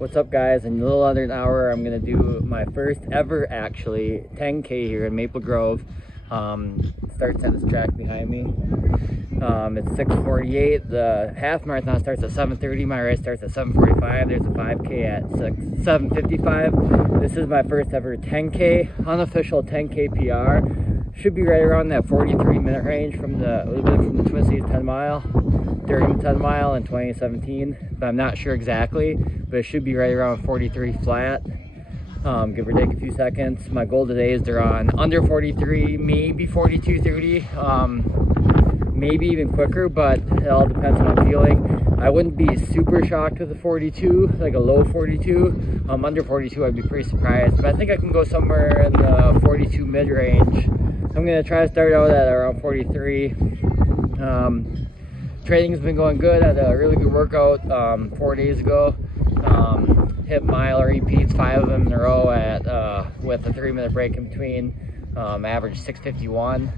What's up, guys? In a little under an hour, I'm gonna do my first ever, actually, 10K here in Maple Grove. Starts at this track behind me. It's 6:48. The half marathon starts at 7:30. My race starts at 7:45. There's a 5K at 7:55. This is my first ever 10K, unofficial 10K PR. Should be right around that 43-minute range from the Twin Cities 10 mile, during the 10 mile in 2017. But I'm not sure exactly, but it should be right around 43 flat. Give or take a few seconds. My goal today is to run under 43, maybe 42:30, maybe even quicker, but it all depends on how I'm feeling. I wouldn't be super shocked with a 42, like a low 42. Under 42, I'd be pretty surprised, but I think I can go somewhere in the 42 mid-range. I'm gonna try to start out at around 43. Training's been going good. I had a really good workout 4 days ago. Hit mile repeats, 5 of them in a row at with a 3-minute break in between. Average 6:51.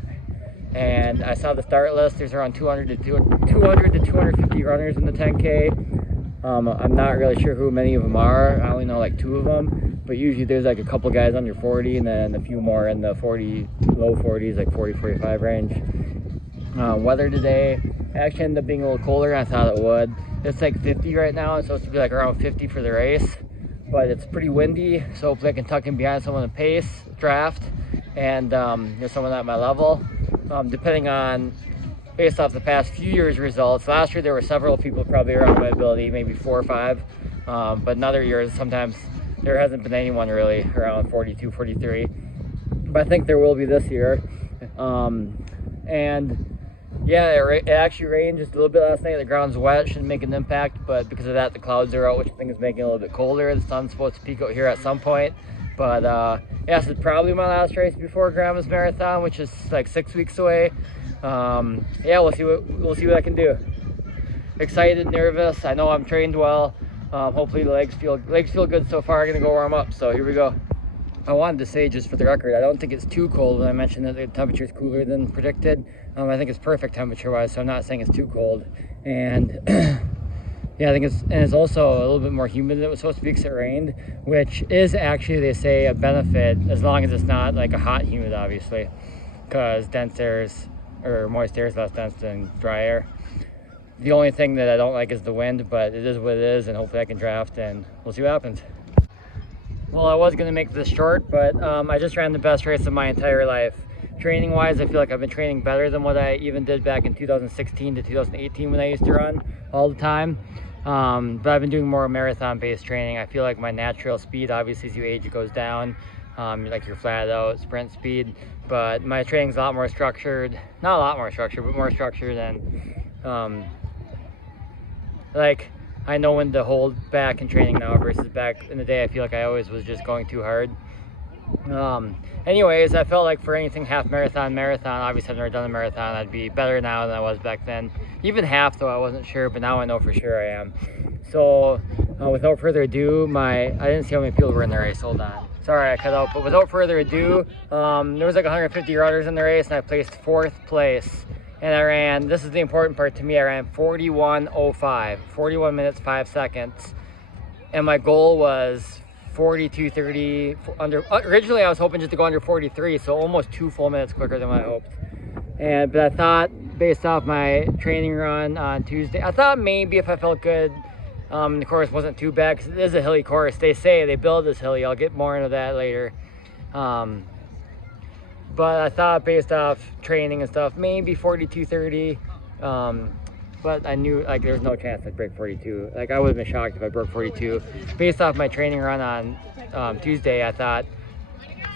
And I saw the start list. There's around 200 to 250 runners in the 10K. I'm not really sure who many of them are. I only know like 2 of them. But usually there's like a couple guys under 40, and then a few more in the low 40s, like 40, 45 range. Weather today actually ended up being a little colder than I thought it would. It's like 50 right now. It's supposed to be like around 50 for the race, but it's pretty windy, so hopefully I can tuck in behind someone in pace draft, and there's someone at my level. Depending on, based off the past few years' results, last year there were several people probably around my ability, maybe 4 or 5, but in other years sometimes there hasn't been anyone really around 42, 43, but I think there will be this year. And yeah, it actually rained just a little bit last night. The ground's wet, shouldn't make an impact, but because of that the clouds are out, which I think is making it a little bit colder. The sun's supposed to peek out here at some point, but yeah, this is probably my last race before Grandma's Marathon, which is like 6 weeks away. Yeah, we'll see what I can do. Excited, nervous. I know I'm trained well. Hopefully the legs feel good so far. I'm gonna go warm up, so here we go. I wanted to say, just for the record, I don't think it's too cold. When I mentioned that the temperature is cooler than predicted, I think it's perfect temperature-wise, so I'm not saying it's too cold. And yeah, I think it's also a little bit more humid than it was supposed to be because it rained, which is actually, they say, a benefit as long as it's not like a hot humid, obviously, because dense air or moist air is less dense than dry air. The only thing that I don't like is the wind, but it is what it is, and hopefully I can draft, and we'll see what happens. Well, I was going to make this short, but I just ran the best race of my entire life. Training wise, I feel like I've been training better than what I even did back in 2016 to 2018 when I used to run all the time. But I've been doing more marathon based training. I feel like my natural speed, obviously as you age, it goes down. Like your flat out sprint speed, but my training's a lot more structured. Not a lot more structured, but more structured, and like I know when to hold back in training now versus back in the day. I feel like I always was just going too hard. Anyways, I felt like for anything half marathon, obviously I've never done a marathon, I'd be better now than I was back then. Even half though, I wasn't sure, but now I know for sure I am. So without further ado, I didn't see how many people were in the race, hold on. Sorry I cut out, but without further ado, there was like 150 runners in the race, and I placed 4th place. And I ran, this is the important part to me, I ran 41:05, 41 minutes, 5 seconds. And my goal was 42:30 under. Originally I was hoping just to go under 43, so almost 2 full minutes quicker than what I hoped. But I thought, based off my training run on Tuesday, I thought maybe if I felt good, the course wasn't too bad, because it is a hilly course. They say they build this hilly, I'll get more into that later. But I thought based off training and stuff, maybe 42:30. But I knew like there was no chance I'd break 42. Like I would have been shocked if I broke 42. Based off my training run on Tuesday, I thought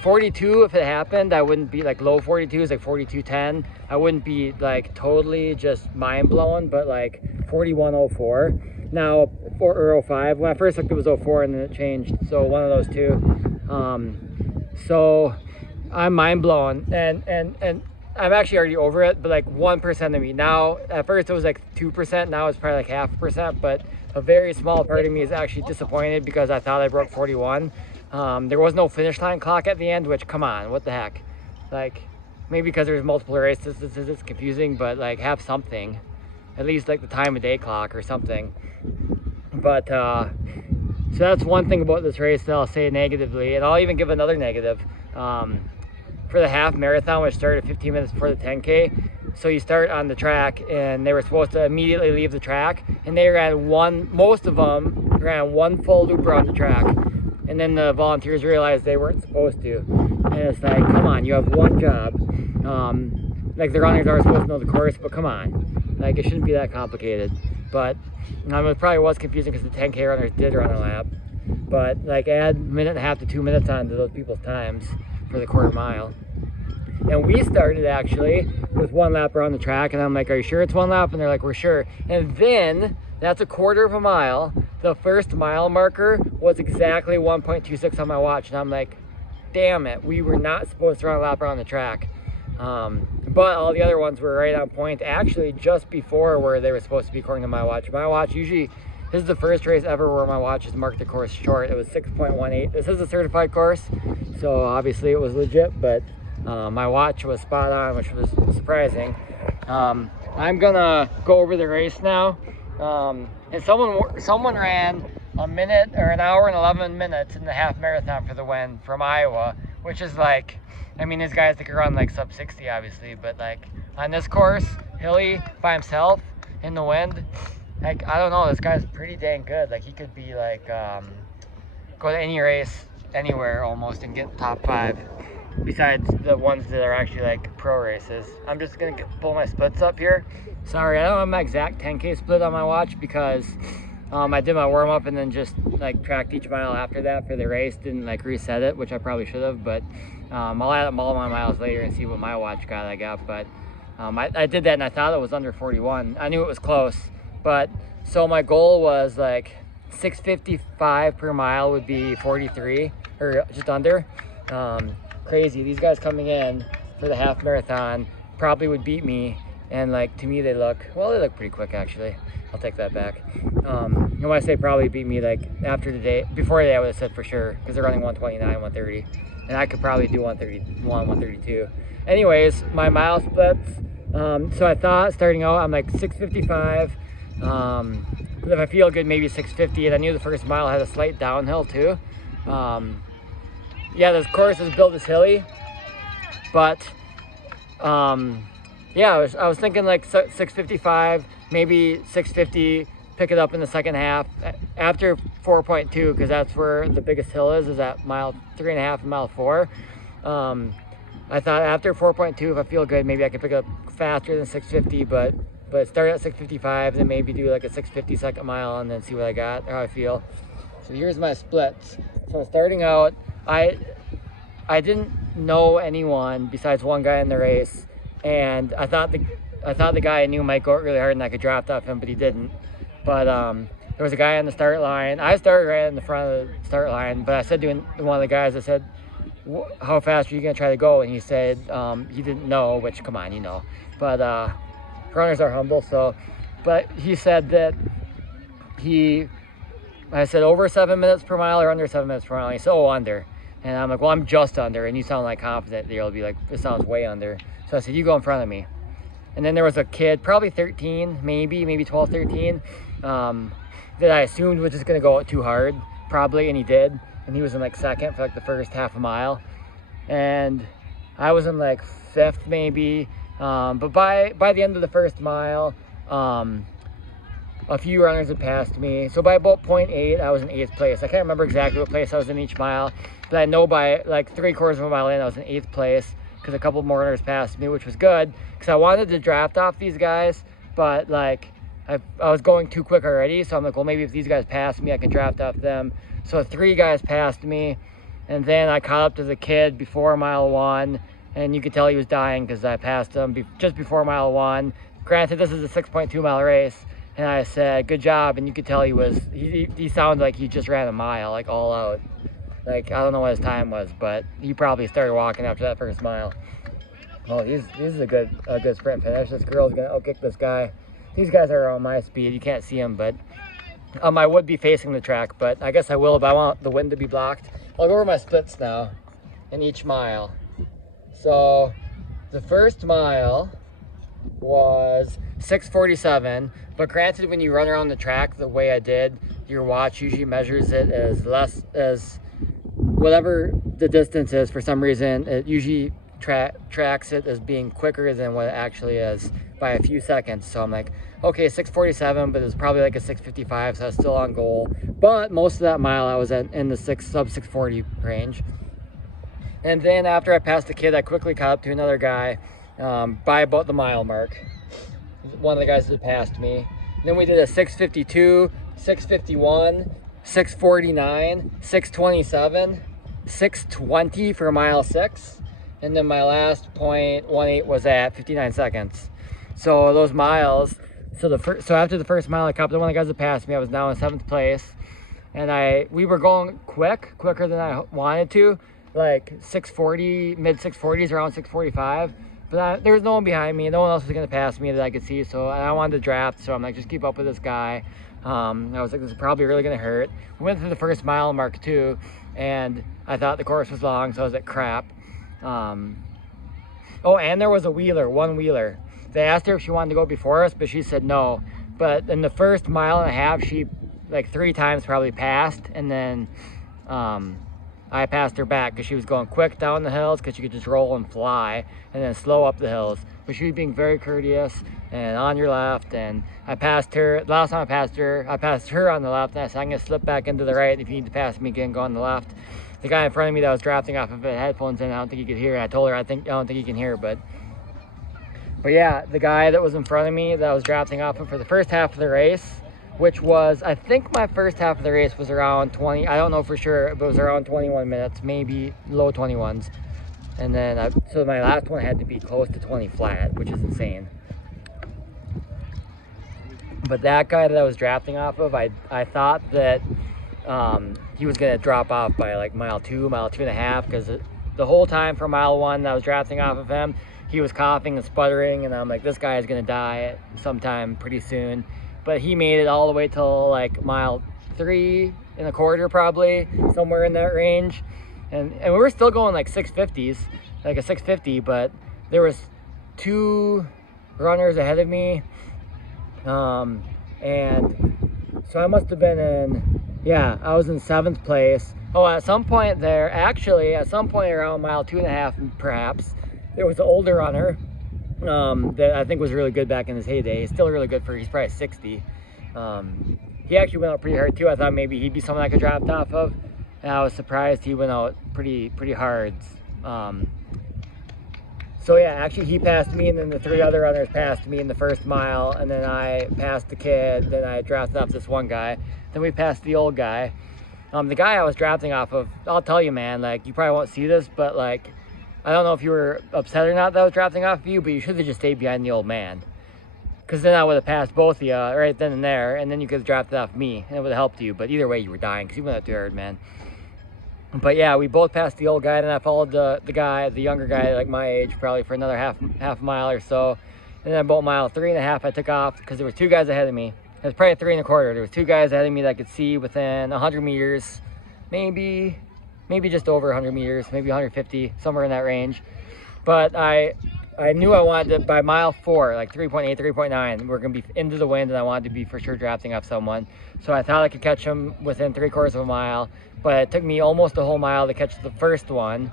42, if it happened, I wouldn't be like low 42s, like 42:10. I wouldn't be like totally just mind blown, but like 41:04. Now 4:05. When I first looked, it was 04, and then it changed. So one of those two. So I'm mind blown, and I'm actually already over it, but like 1% of me. Now, at first it was like 2%, now it's probably like 0.5%, but a very small part of me is actually disappointed because I thought I broke 41. There was no finish line clock at the end, which, come on, what the heck? Like, maybe because there's multiple races, it's confusing, but like have something. At least like the time of day clock or something. But So that's one thing about this race that I'll say negatively, and I'll even give another negative. For the half marathon, which started 15 minutes before the 10K, so you start on the track, and they were supposed to immediately leave the track, and they ran most of them ran one full loop around the track, and then the volunteers realized they weren't supposed to, and it's like, come on, you have one job. Like, the runners are supposed to know the course, but come on, like, it shouldn't be that complicated. But it probably was confusing because the 10K runners did run a lap, but like, add 1.5 to 2 minutes onto those people's times for the quarter mile. And we started actually with one lap around the track, and I'm like, are you sure it's one lap? And they're like, we're sure. And then that's a quarter of a mile. The first mile marker was exactly 1.26 on my watch, and I'm like, damn it, we were not supposed to run a lap around the track. But all the other ones were right on point, actually just before where they were supposed to be according to my watch. My watch usually, this is the first race ever where my watch has marked the course short. It was 6.18. This is a certified course, so obviously it was legit, but my watch was spot on, which was surprising. I'm gonna go over the race now. And someone ran a minute or an hour and 11 minutes in the half marathon for the win from Iowa, which is like, I mean, these guys that could run like sub 60 obviously, but like on this course, hilly by himself in the wind, like, I don't know, this guy's pretty dang good. Like, he could be like, go to any race anywhere almost and get top 5, besides the ones that are actually like pro races. I'm just gonna pull my splits up here. Sorry, I don't have my exact 10K split on my watch because I did my warm-up and then just like tracked each mile after that for the race, didn't like reset it, which I probably should have, but I'll add up all my miles later and see what my watch got I got. But I did that, and I thought it was under 41. I knew it was close, but so my goal was like 6:55 per mile would be 43 or just under. Crazy, these guys coming in for the half marathon probably would beat me, and like, to me they look pretty quick actually. I'll take that back. And when I say probably beat me, like after today, before today I would have said for sure, because they're running 129, 130, and I could probably do 131, 132. Anyways, my mile splits. So I thought starting out I'm like 6:55. If I feel good, maybe 6:50. And I knew the first mile had a slight downhill too. Yeah, this course is built as hilly, but yeah, I was thinking like 6:55, maybe 6:50, pick it up in the second half after 4.2, because that's where the biggest hill is at mile 3.5 and mile 4. I thought after 4.2, if I feel good, maybe I could pick it up faster than 6:50, but start at 6:55, then maybe do like a 6:50 second mile and then see what I got or how I feel. So here's my splits. So starting out, I didn't know anyone besides one guy in the race, and I thought the guy I knew might go really hard and I could draft off him, but he didn't. But there was a guy on the start line. I started right in the front of the start line, but I said to one of the guys, I said, how fast are you gonna try to go? And he said he didn't know, which, come on, you know. But runners are humble, so. But he said that I said over 7 minutes per mile or under 7 minutes per mile. He said, oh, under. And I'm like, well, I'm just under. And you sound like confident that you'll be like, this sounds way under. So I said, you go in front of me. And then there was a kid, probably 13, maybe 12, 13, that I assumed was just gonna go out too hard, probably, and he did. And he was in like second for like the first half a mile. And I was in like 5th maybe. But by the end of the first mile, a few runners had passed me. So by about 0.8, I was in 8th place. I can't remember exactly what place I was in each mile, but I know by like 3/4 of a mile in, I was in 8th place because a couple more runners passed me, which was good because I wanted to draft off these guys, but like I was going too quick already. So I'm like, well, maybe if these guys pass me, I can draft off them. So 3 guys passed me, and then I caught up to the kid before mile 1, and you could tell he was dying because I passed him just before mile 1. Granted, this is a 6.2 mile race. And I said, good job. And you could tell he sounded like he just ran a mile, like all out. Like, I don't know what his time was, but he probably started walking after that first mile. Oh, this is a good sprint finish. This girl's gonna outkick this guy. These guys are on my speed. You can't see them, but I would be facing the track, but I guess I will if I want the wind to be blocked. I'll go over my splits now in each mile. So the first mile was 6:47, but granted, when you run around the track the way I did, your watch usually measures it as whatever the distance is. For some reason, it usually tracks it as being quicker than what it actually is by a few seconds. So I'm like, okay, 6:47, but it's probably like a 6:55, so I was still on goal. But most of that mile I was in the sub 6:40 range. And then after I passed the kid, I quickly caught up to another guy by about the mile mark. One of the guys that passed me. Then we did a 6:52, 6:51, 6:49, 6:27, 6:20 for mile 6. And then my last 0.18 was at 59 seconds. So those miles, so after the first mile, I caught up to one of the guys that passed me. I was now in 7th place. And we were going quicker than I wanted to, like 6:40, mid 6:40s, around 6:45. But there was no one behind me. No one else was going to pass me that I could see. So I wanted to draft. So I'm like, just keep up with this guy. I was like, this is probably really going to hurt. We went through the first mile mark too. And I thought the course was long. So I was like, crap. Oh, and there was one wheeler. They asked her if she wanted to go before us, but she said no. But in the first mile and a half, she like 3 times probably passed. And then I passed her back because she was going quick down the hills because she could just roll and fly, and then slow up the hills. But she was being very courteous and on your left, and I passed her. The last time I passed her on the left, and I said, I'm going to slip back into the right. If you need to pass me again, go on the left. The guy in front of me that was drafting off of it, headphones in, I don't think he could hear. I told her I don't think he can hear, but yeah, the guy that was in front of me that I was drafting off of for the first half of the race, which was, I think my first half of the race was around 20, I don't know for sure, but it was around 21 minutes, maybe low 21s. And then, so my last one had to be close to 20 flat, which is insane. But that guy that I was drafting off of, I thought that he was gonna drop off by like mile 2.5, because the whole time for mile 1 that I was drafting off of him, he was coughing and sputtering, and I'm like, this guy is gonna die sometime pretty soon. But he made it all the way till like mile 3.25, probably somewhere in that range. And we were still going like 650s, like a 650, but there was 2 runners ahead of me. And so I must have been I was in 7th place. Oh, at some point around mile 2.5 perhaps, there was an older runner that I think was really good back in his heyday. He's still really good he's probably 60. He actually went out pretty hard too. I thought maybe he'd be someone I could draft off of, and I was surprised he went out pretty hard. So yeah, actually he passed me, and then the 3 other runners passed me in the first mile, and then I passed the kid, then I drafted off this one guy, then we passed the old guy. The guy I was drafting off of, I'll tell you, man, like, you probably won't see this, but like, I don't know if you were upset or not that I was drafting off of you, but you should have just stayed behind the old man. Because then I would have passed both of you right then and there, and then you could have drafted off me, and it would have helped you. But either way, you were dying because you went out too hard, man. But yeah, we both passed the old guy, and I followed the younger guy, like my age, probably for another half mile or so. And then about mile 3.5, I took off because there was 2 guys ahead of me. It was probably 3.25. There was 2 guys ahead of me that I could see within 100 meters, maybe just over 100 meters, maybe 150, somewhere in that range. But I knew I wanted to, by mile 4, like 3.8, 3.9, we're going to be into the wind, and I wanted to be for sure drafting off someone. So I thought I could catch him within 3/4 of a mile, but it took me almost a whole mile to catch the first one.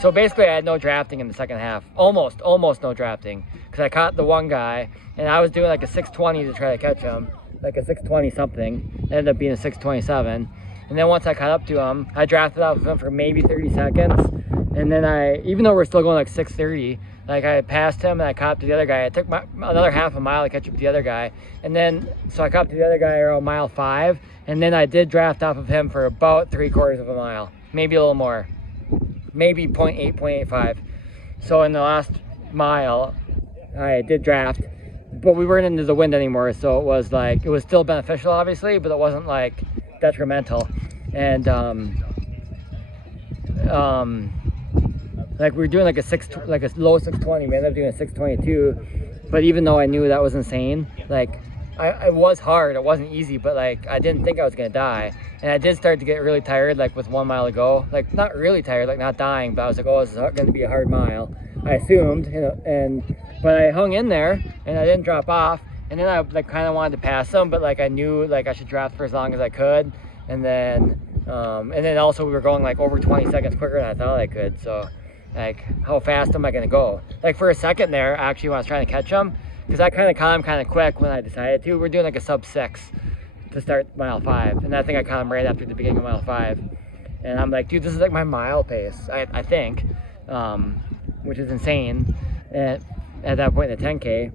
So basically I had no drafting in the second half, almost no drafting, because I caught the one guy, and I was doing like a 6:20 to try to catch him, like a 6:20 something. It ended up being a 6:27. And then once I caught up to him, I drafted off of him for maybe 30 seconds. And then even though we're still going like 6:30, like I passed him and I caught up to the other guy. It took another half a mile to catch up to the other guy. And then, so I caught up to the other guy around mile 5. And then I did draft off of him for about 3/4 of a mile, maybe a little more, maybe 0.8, 0.85. So in the last mile, I did draft, but we weren't into the wind anymore. So it was like, it was still beneficial, obviously, but it wasn't like detrimental. And like we were doing like a low 6:20. We ended up doing a 6:22. But even though I knew that was insane, like it was hard, it wasn't easy, but like I didn't think I was gonna die. And I did start to get really tired, like with 1 mile to go. Like not really tired, like not dying, but I was like, oh, this is gonna be a hard mile, I assumed, but I hung in there and I didn't drop off. and then I like kind of wanted to pass him, but like I knew like I should draft for as long as I could, and then also we were going like over 20 seconds quicker than I thought I could. So like, how fast am I gonna go? Like for a second there, actually, when I was trying to catch him, because I kind of caught him kind of quick when I decided to. We're doing like a sub 6 to start mile 5, and I think I caught him right after the beginning of mile 5. And I'm like, dude, this is like my mile pace, I think, which is insane. And at that point in the 10K,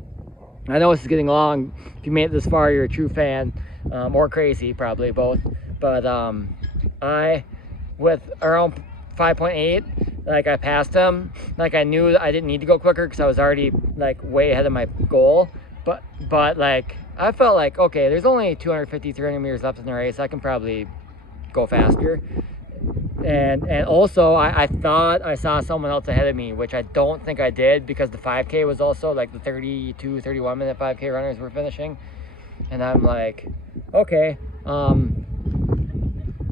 I know this is getting long. If you made it this far, you're a true fan, or crazy, probably both. But I, with around 5.8, like I passed him. Like I knew I didn't need to go quicker because I was already like way ahead of my goal. But like I felt like, okay, there's only 250, 300 meters left in the race. I can probably go faster. And also I thought I saw someone else ahead of me, which I don't think I did, because the 5K was also like the 32, 31 minute 5K runners were finishing. And I'm like, okay,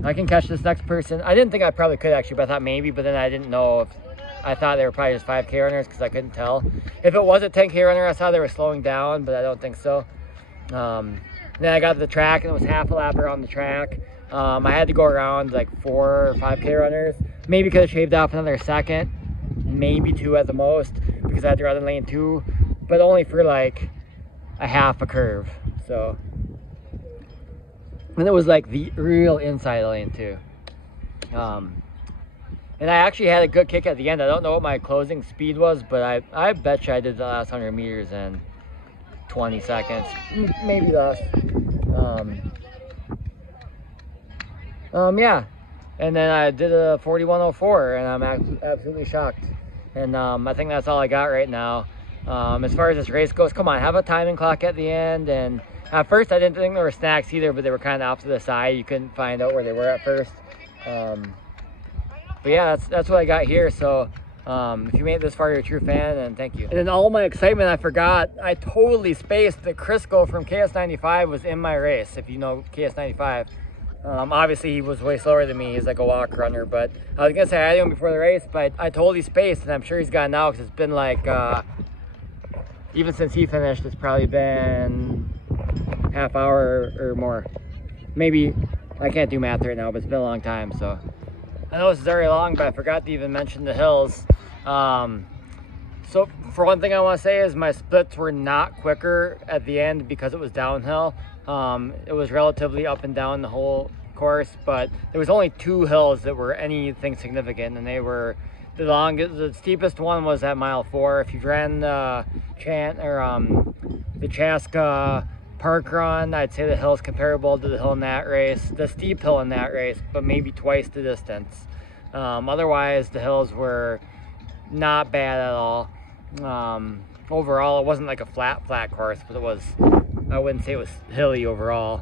I can catch this next person. I didn't think I probably could actually, but I thought maybe, but then I didn't know if, I thought they were probably just 5K runners because I couldn't tell. If it was a 10K runner, I saw they were slowing down, but I don't think so. Then I got to the track and it was half a lap around the track. I had to go around like 4 or 5K runners. Maybe could have shaved off another second, maybe 2 at the most, because I had to run in lane 2, but only for like a half a curve. So, and it was like the real inside lane too. And I actually had a good kick at the end. I don't know what my closing speed was, but I bet you I did the last 100 meters in 20 seconds, maybe less. Yeah, and then I did a 41:04, and I'm absolutely shocked. And I think that's all I got right now. As far as this race goes, come on, have a timing clock at the end. And at first I didn't think there were snacks either, but they were kind of off to the side. You couldn't find out where they were at first. But yeah, that's what I got here. So if you made it this far, you're a true fan, and thank you. And in all my excitement, I forgot, I totally spaced that Crisco from KS95 was in my race. If you know KS95. Obviously he was way slower than me. He's like a walk runner, but I was gonna say I had him before the race, but I totally spaced, and I'm sure he's gone now because it's been like, even since he finished, it's probably been half hour or more. Maybe, I can't do math right now, but it's been a long time. So I know this is very long, but I forgot to even mention the hills. So for one thing I want to say is my splits were not quicker at the end because it was downhill. It was relatively up and down the whole course, but there was only 2 hills that were anything significant, and they were the steepest one was at mile 4. If you ran the Chaska Park Run, I'd say the hill's comparable to the hill in that race, the steep hill in that race, but maybe twice the distance. Otherwise, the hills were not bad at all. Overall, it wasn't like a flat course, but it was, I wouldn't say it was hilly overall.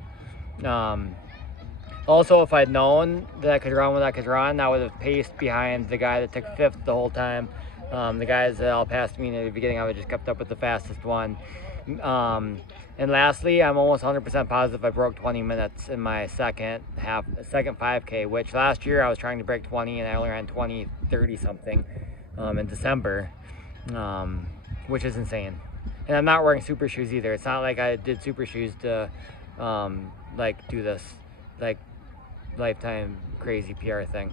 Also, if I'd known that I could run what I could run, I would have paced behind the guy that took 5th the whole time. The guys that all passed me in the beginning, I would have just kept up with the fastest one. And lastly, I'm almost 100% positive I broke 20 minutes in my second 5K, which last year I was trying to break 20 and I only ran 20:30 something in December, which is insane. And I'm not wearing super shoes either. It's not like I did super shoes to like do this like lifetime crazy PR thing.